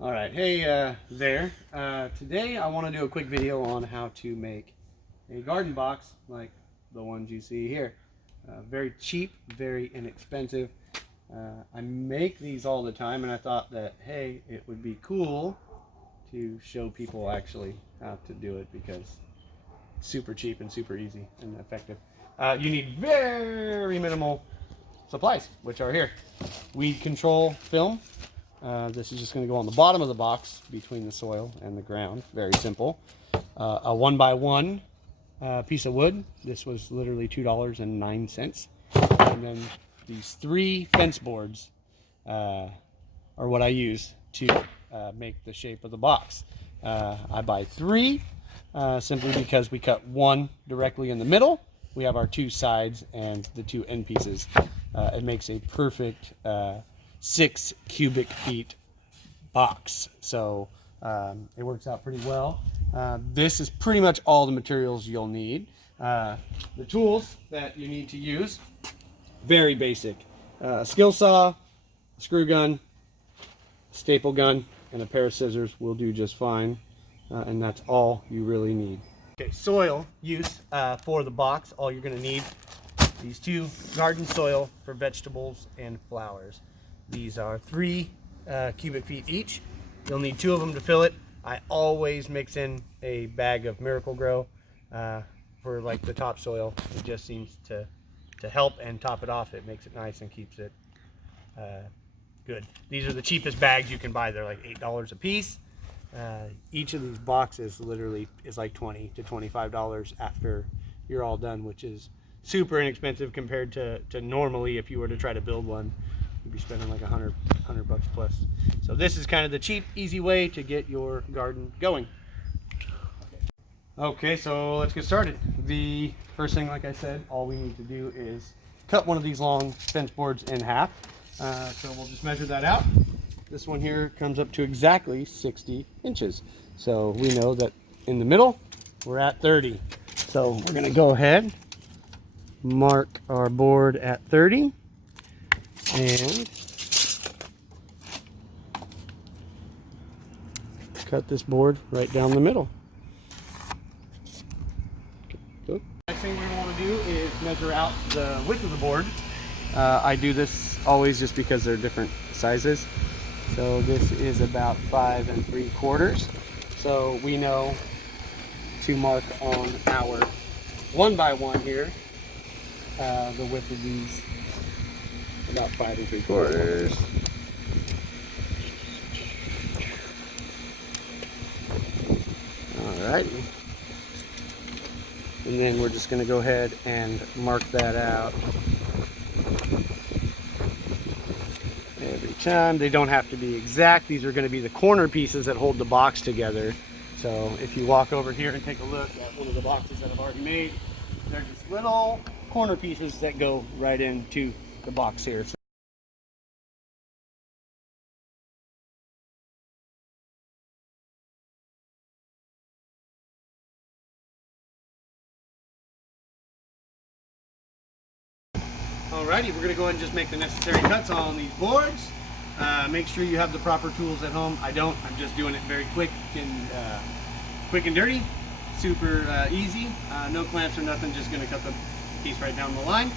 All right, hey there. Today I want to do a quick video on how to make a garden box like the ones you see here. Very cheap, very inexpensive. I make these all the time, and I thought that, hey, it would be cool to show people actually how to do it because it's super cheap and super easy and effective. You need very minimal supplies, which are here. Weed control film. This is just going to go on the bottom of the box between the soil and the ground. Very simple. A 1x1 piece of wood. This was literally $2.09. And then these 3 fence boards are what I use to make the shape of the box. I buy 3 simply because we cut 1 directly in the middle. We have our 2 sides and the 2 end pieces. It makes a perfect 6 cubic feet box, so it works out pretty well. This is pretty much all the materials you'll need. The tools that you need to use, very basic. A skill saw, a screw gun, staple gun, and a pair of scissors will do just fine, and that's all you really need. Okay, soil use for the box. All you're going to need, these 2 garden soil for vegetables and flowers. These are 3 cubic feet each. You'll need 2 of them to fill it. I always mix in a bag of Miracle-Gro for like the topsoil. It just seems to help and top it off. It makes it nice and keeps it good. These are the cheapest bags you can buy. They're like $8 a piece. Each of these boxes literally is like $20 to $25 after you're all done, which is super inexpensive compared to normally if you were to try to build one. You'd be spending like $100 bucks plus. So this is kind of the cheap, easy way to get your garden going. Okay, so let's get started. The first thing, like I said, all we need to do is cut one of these long fence boards in half. So we'll just measure that out. This one here comes up to exactly 60 inches. So we know that in the middle, we're at 30. So we're gonna go ahead, mark our board at 30. And cut this board right down the middle. Next thing we're going to want to do is measure out the width of the board. I do this always just because they're different sizes. So this is about 5 3/4. So we know to mark on our 1x1 here the width of these. About 5 3/4. All right. And then we're just going to go ahead and mark that out every time. They don't have to be exact. These are going to be the corner pieces that hold the box together. So if you walk over here and take a look at one of the boxes that I've already made, they're just little corner pieces that go right into the box here. Alrighty, we're going to go ahead and just make the necessary cuts on these boards. Make sure you have the proper tools at home. I don't. I'm just doing it very quick and dirty. Super easy. No clamps or nothing. Just going to cut the piece right down the line.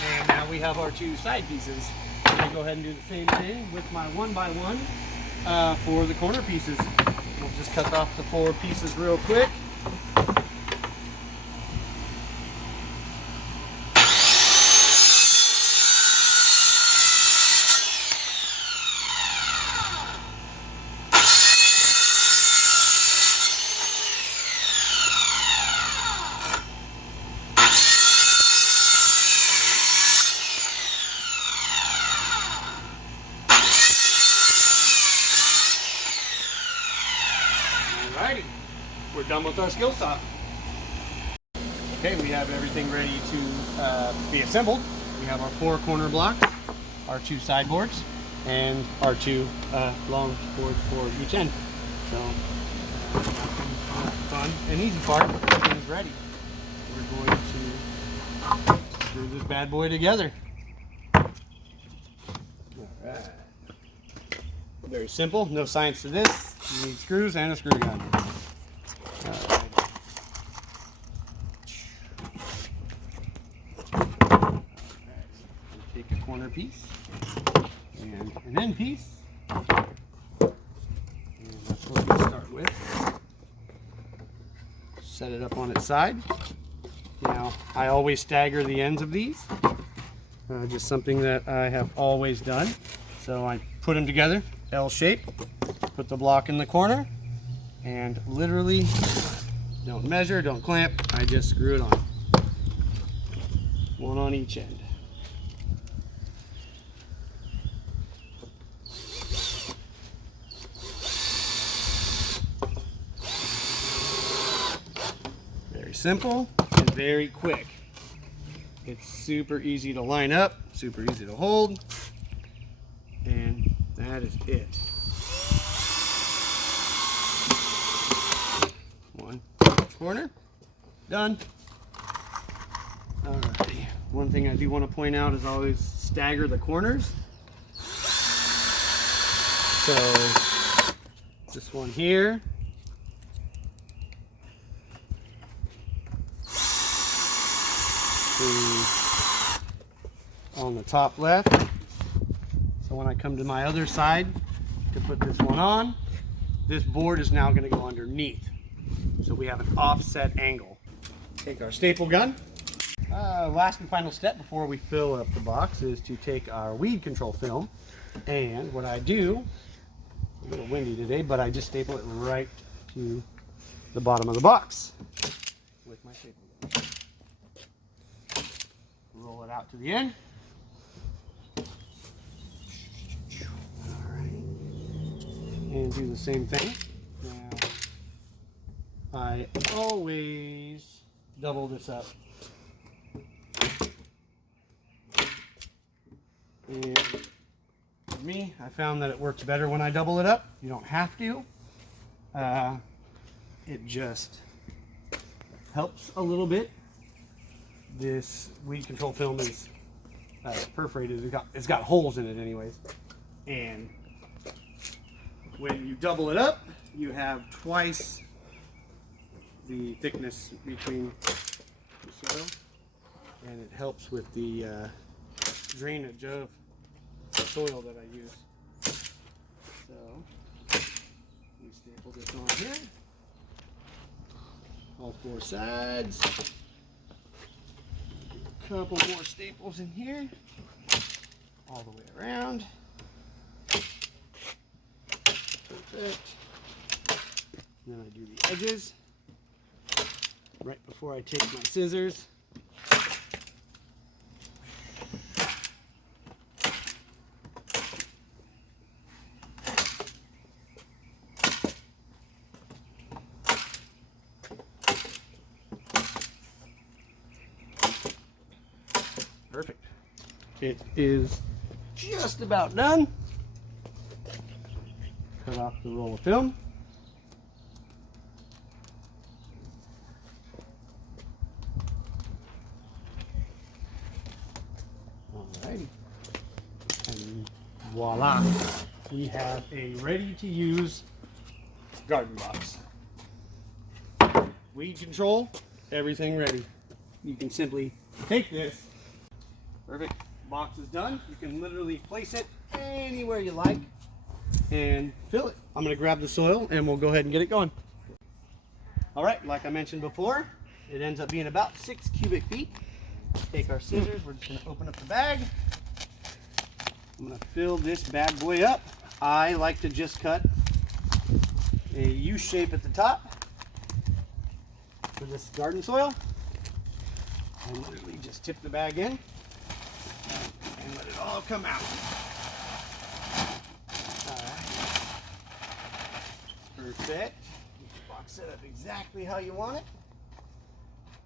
And now we have our 2 side pieces. I'm going to go ahead and do the same thing with my 1x1 for the corner pieces. We'll just cut off the 4 pieces real quick. Alrighty, we're done with our skill saw. Okay, we have everything ready to be assembled. We have our 4 corner blocks, our 2 side boards, and our 2 long boards for each end. So, fun and easy part, everything's ready. We're going to screw this bad boy together. All right. Very simple, no science to this. You need screws and a screw gun. All right. Take a corner piece and an end piece. And that's what we start with. Set it up on its side. Now, I always stagger the ends of these. Just something that I have always done. So I put them together, L shape, put the block in the corner, and literally don't measure, don't clamp, I just screw it on. One on each end. Very simple and very quick. It's super easy to line up, super easy to hold, and that is it. One corner, done. Alrighty. One thing I do want to point out is always stagger the corners. So this one here. On the top left. So when I come to my other side to put this one on, this board is now going to go underneath. So we have an offset angle. Take our staple gun. Last and final step before we fill up the box is to take our weed control film. And what I do, a little windy today, but I just staple it right to the bottom of the box with my staple gun. Roll it out to the end. Alright. And do the same thing. Now, I always double this up. And for me, I found that it works better when I double it up. You don't have to. It just helps a little bit. This weed control film is perforated. It's got holes in it anyways. And when you double it up, you have twice the thickness between the soil. And it helps with the drainage of the soil that I use. So, we staple this on here. All four sides. Couple more staples in here, all the way around. Perfect. And then I do the edges right before I take my scissors. Perfect. It is just about done. Cut off the roll of film. Alrighty. And voila. We have a ready to use garden box. Weed control, everything ready. You can simply take this. Perfect. Box is done. You can literally place it anywhere you like and fill it. I'm going to grab the soil and we'll go ahead and get it going. All right, like I mentioned before, it ends up being about 6 cubic feet. Take our scissors. We're just going to open up the bag. I'm going to fill this bad boy up. I like to just cut a U shape at the top for this garden soil. And literally just tip the bag in. And let it all come out. Alright. Perfect. Get the box set up exactly how you want it.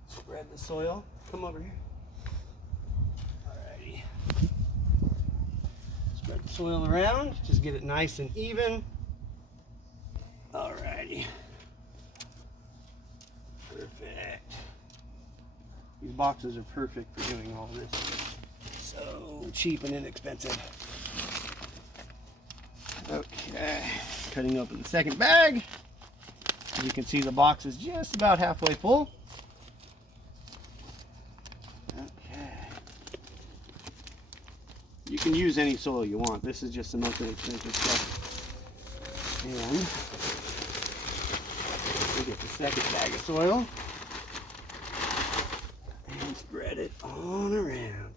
Spread the soil. Come over here. Alrighty. Spread the soil around. Just get it nice and even. Alrighty. Perfect. These boxes are perfect for doing all this. So cheap and inexpensive. Okay, cutting open the second bag. As you can see, the box is just about halfway full. Okay. You can use any soil you want. This is just the most inexpensive stuff. And we get the second bag of soil and spread it on around.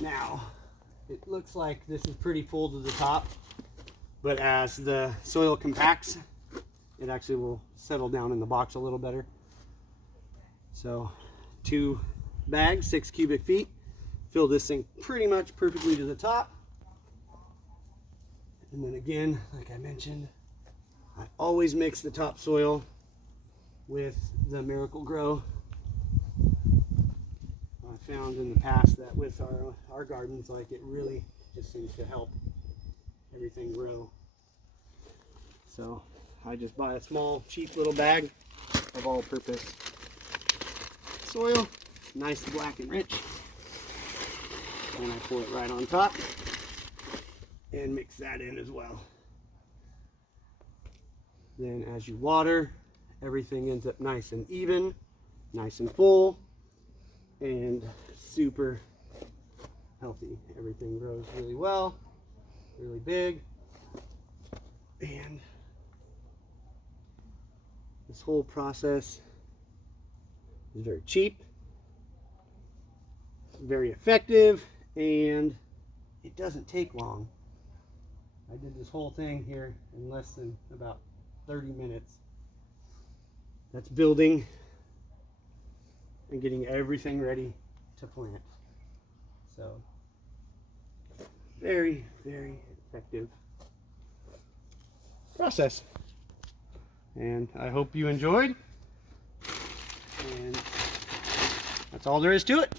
Now, it looks like this is pretty full to the top, but as the soil compacts, it actually will settle down in the box a little better. So 2 bags, 6 cubic feet, fill this thing pretty much perfectly to the top. And then again, like I mentioned, I always mix the topsoil with the Miracle-Gro. I found in the past that with our gardens, like, it really just seems to help everything grow. So I just buy a small, cheap little bag of all-purpose soil, nice, black, and rich, and I pour it right on top and mix that in as well. Then as you water, everything ends up nice and even, nice and full, and super healthy. Everything grows really well, really big, and this whole process is very cheap, very effective, and it doesn't take long. I did this whole thing here in less than about 30 minutes. That's building and getting everything ready to plant. So, very, very effective process. And I hope you enjoyed. And that's all there is to it.